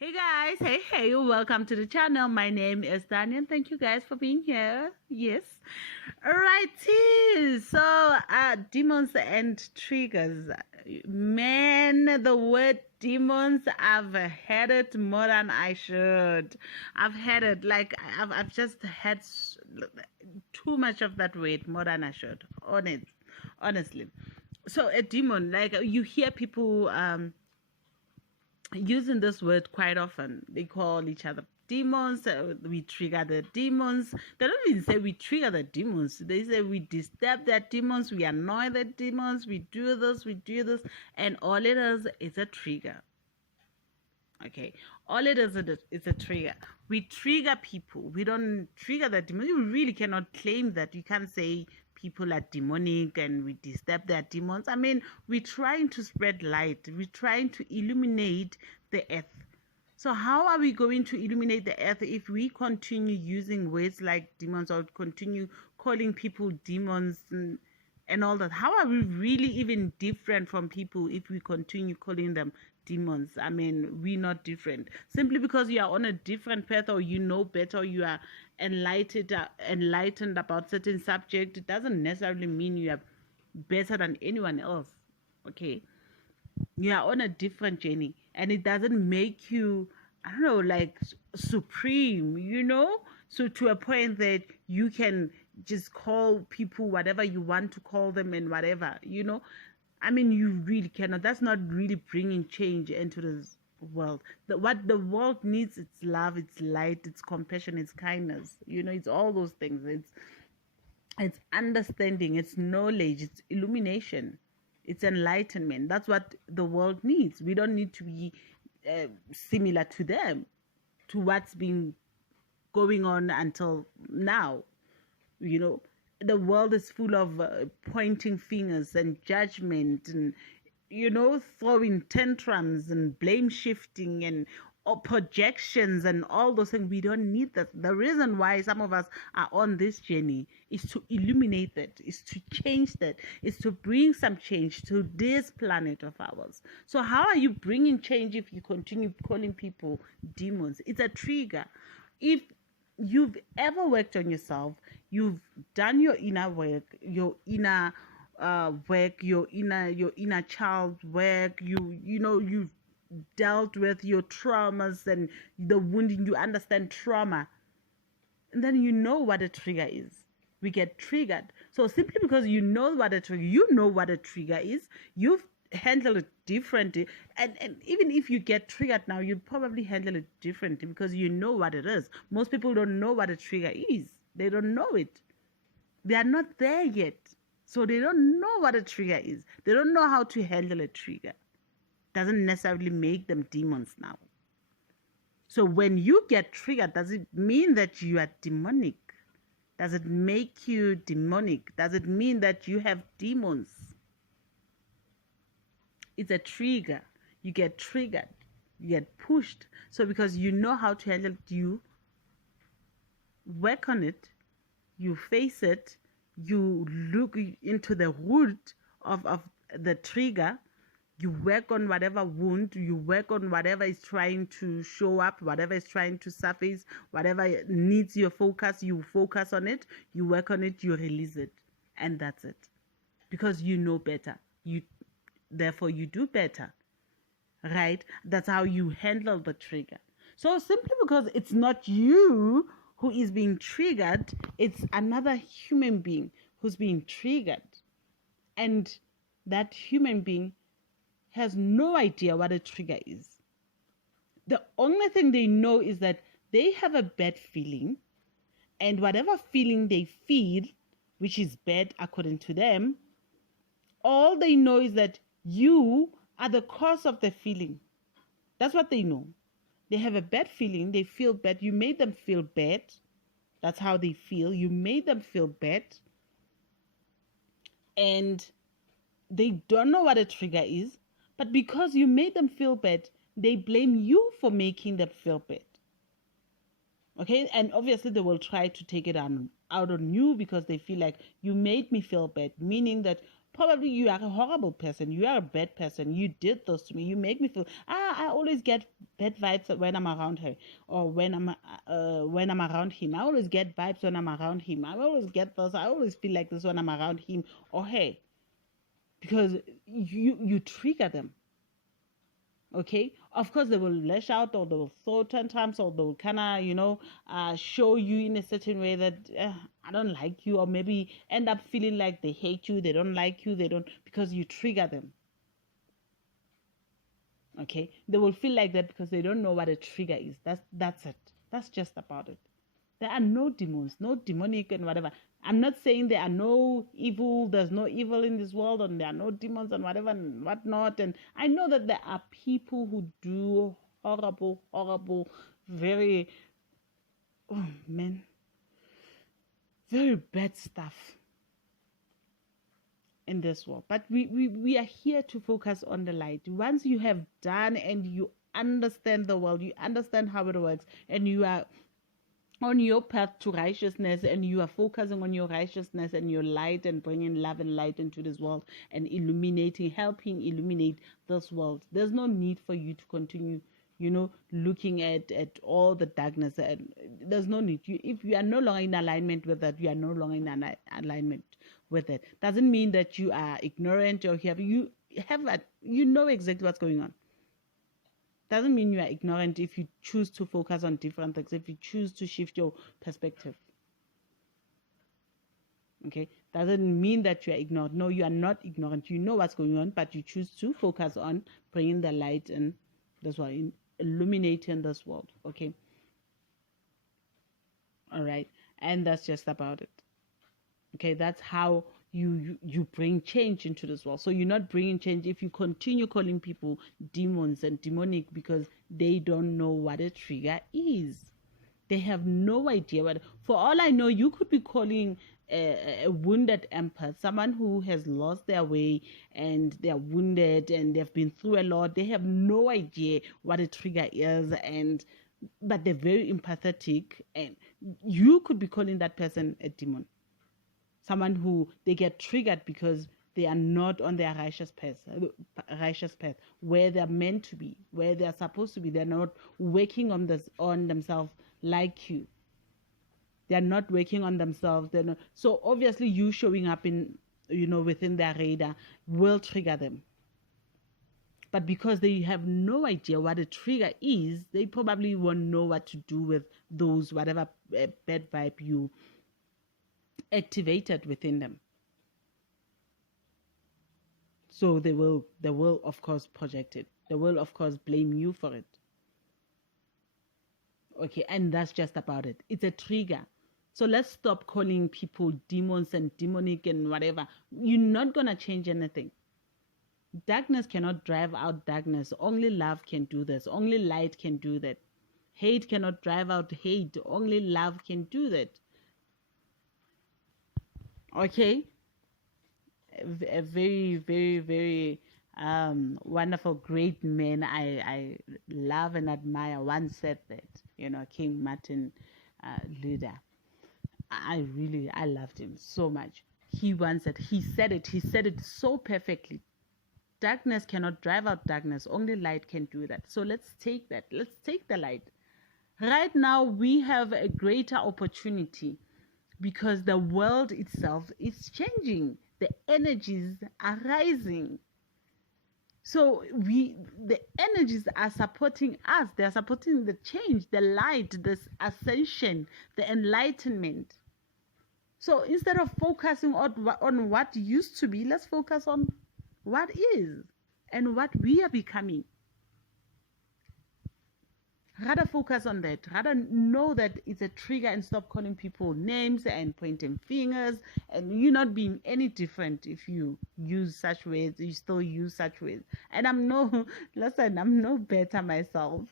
Hey guys, hey, welcome to the channel. My name is Daniel. Thank you guys for being here. Yes. Alrighty. So, demons and triggers. Man, the word demons, I've had it more than I should. I've had it like I've just had too much of that weight more than I should. Honestly. So, a demon, like you hear people using this word quite often. They call each other demons. We trigger the demons. They don't even say we trigger the demons. They say we disturb their demons. We annoy the demons. We do this. We do this, and all it is a trigger. Okay, all it is a trigger. We trigger people. We don't trigger the demons. You really cannot claim that. You can't say people are demonic and we disturb their demons. I mean, we're trying to spread light. We're trying to illuminate the earth. So how are we going to illuminate the earth if we continue using words like demons or continue calling people demons and all that? How are we really even different from people if we continue calling them demons? I mean, we're not different. Simply because you are on a different path or you know better, you are enlightened about certain subject, it doesn't necessarily mean you are better than anyone else. Okay, you are on a different journey, and it doesn't make you, I don't know, like supreme, so to a point that you can just call people whatever you want to call them and whatever. I mean, you really cannot. That's not really bringing change into this world. What the world needs, it's love, it's light, it's compassion, it's kindness. It's all those things. It's understanding, it's knowledge, it's illumination, it's enlightenment. That's what the world needs. We don't need to be similar to them, to what's been going on until now. The world is full of pointing fingers and judgment and throwing tantrums and blame shifting and projections and all those things. We don't need that. The reason why some of us are on this journey is to illuminate that, is to change that, is to bring some change to this planet of ours. So how are you bringing change if you continue calling people demons? It's a trigger. If you've ever worked on yourself, you've done your inner work, your inner work, your inner child work, you've dealt with your traumas and the wounding, you understand trauma, and then you know what a trigger is. We get triggered. So simply because you know what a trigger is, you've handled it differently. And even if you get triggered now, you'd probably handle it differently because you know what it is. Most people don't know what a trigger is. They don't know it. They are not there yet. So they don't know what a trigger is. They don't know how to handle a trigger. Doesn't necessarily make them demons now. So when you get triggered, does it mean that you are demonic? Does it make you demonic? Does it mean that you have demons? It's a trigger. You get triggered. You get pushed. So because you know how to handle it, you work on it, you face it, you look into the root of the trigger, you work on whatever wound, you work on whatever is trying to show up, whatever is trying to surface, whatever needs your focus, you focus on it, you work on it, you release it. And that's it. Because you know better. Therefore you do better. Right? That's how you handle the trigger. So simply because it's not you who is being triggered, it's another human being who's being triggered. And that human being has no idea what a trigger is. The only thing they know is that they have a bad feeling, and whatever feeling they feel, which is bad according to them, all they know is that you are the cause of the feeling. That's what they know. They have a bad feeling, they feel bad, you made them feel bad. That's how they feel. You made them feel bad. And they don't know what a trigger is. But because you made them feel bad, they blame you for making them feel bad. Okay? And obviously they will try to take it out on you because they feel like you made me feel bad. Meaning that Probably you are a horrible person. You are a bad person. You did this to me. You make me feel. I always get bad vibes when I'm around her, or when I'm around him. I always get vibes when I'm around him. I always get this. I always feel like this when I'm around him or her, because you trigger them. Okay, of course they will lash out, or they will throw tantrums, or they will kind of show you in a certain way that I don't like you, or maybe end up feeling like they hate you, they don't like you, they don't, because you trigger them. Okay, they will feel like that because they don't know what a trigger is. That's it. That's just about it. There are no demons, no demonic and whatever. I'm not saying there are no evil, there's no evil in this world, and there are no demons and whatever and whatnot. And I know that there are people who do horrible, horrible, very, oh man, very bad stuff in this world. But we are here to focus on the light. Once you have done and you understand the world, you understand how it works, and you are on your path to righteousness, and you are focusing on your righteousness and your light, and bringing love and light into this world, and helping illuminate this world, there's no need for you to continue looking at all the darkness. And there's no need. If you are no longer in alignment with that, you are no longer in alignment with it. Doesn't mean that you are ignorant, or you know exactly what's going on. Doesn't mean you are ignorant if you choose to focus on different things, if you choose to shift your perspective. Okay, doesn't mean that you are ignorant. No, you are not ignorant. You know what's going on, but you choose to focus on bringing the light and that's why in illuminating this world. Okay, all right, and that's just about it. Okay, that's how you bring change into this world. So you're not bringing change if you continue calling people demons and demonic, because they don't know what a trigger is. They have no idea what. For all I know, you could be calling a wounded empath, someone who has lost their way and they're wounded and they've been through a lot. They have no idea what a trigger is, but they're very empathetic, and you could be calling that person a demon. Someone who they get triggered because they are not on their righteous path, where they're meant to be, where they're supposed to be. They're not working on themselves like you. They're not working on themselves. They're not. So obviously, you showing up within their radar will trigger them. But because they have no idea what a trigger is, they probably won't know what to do with those whatever bad vibe you activated within them. So they will of course project it. They will of course blame you for it. Okay, and that's just about it. It's a trigger. So let's stop calling people demons and demonic and whatever. You're not gonna change anything. Darkness cannot drive out darkness. Only love can do this. Only light can do that. Hate cannot drive out hate. Only love can do that. Okay, a very, very, very wonderful, great man I love and admire once said that, King Martin Luther. I loved him so much. He said it so perfectly. Darkness cannot drive out darkness. Only light can do that. So let's take that. Let's take the light. Right now, we have a greater opportunity, because the world itself is changing. The energies are rising. So the energies are supporting us. They are supporting the change, the light, this ascension, the enlightenment. So instead of focusing on what used to be, let's focus on what is and what we are becoming. Rather focus on that. Rather know that it's a trigger, and stop calling people names and pointing fingers, and you not being any different if you use such words. You still use such words. And I'm no better myself.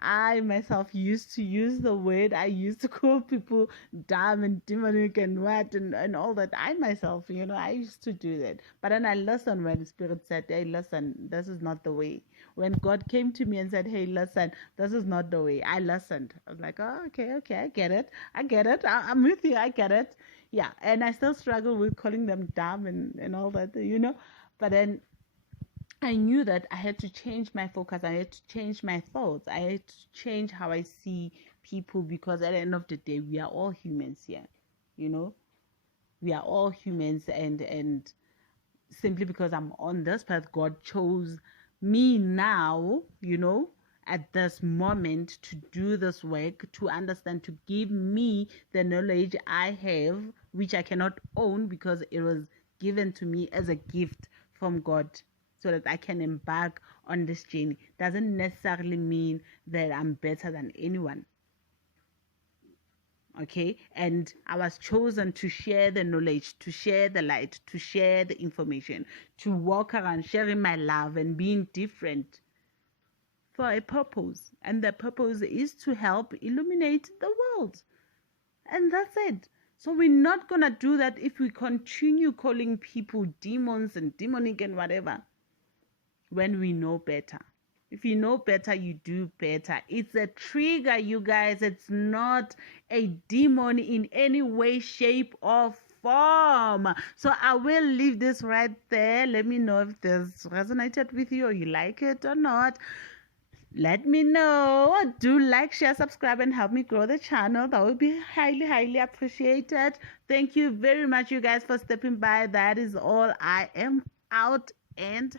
I myself used to use the word. I used to call people dumb and demonic and what and all that. I myself, I used to do that. But then I listened when the Spirit said, hey, listen, this is not the way. When God came to me and said, hey, listen, this is not the way, I listened. I was like, oh, okay, I get it. I'm with you, I get it. Yeah, and I still struggle with calling them dumb and all that, you know. But then I knew that I had to change my focus. I had to change my thoughts. I had to change how I see people, because at the end of the day, we are all humans here. You know, we are all humans, and simply because I'm on this path, God chose me now, you know, at this moment to do this work, to understand, to give me the knowledge I have, which I cannot own because it was given to me as a gift from God, so that I can embark on this journey. Doesn't necessarily mean that I'm better than anyone. Okay, and I was chosen to share the knowledge, to share the light, to share the information, to walk around sharing my love and being different for a purpose, and the purpose is to help illuminate the world, and that's it. So we're not gonna do that if we continue calling people demons and demonic and whatever when we know better. If you know better, you do better. It's a trigger, you guys. It's not a demon in any way, shape, or form. So I will leave this right there. Let me know if this resonated with you or you like it or not. Let me know. Do like, share, subscribe, and help me grow the channel. That would be highly, highly appreciated. Thank you very much, you guys, for stepping by. That is all. I am out and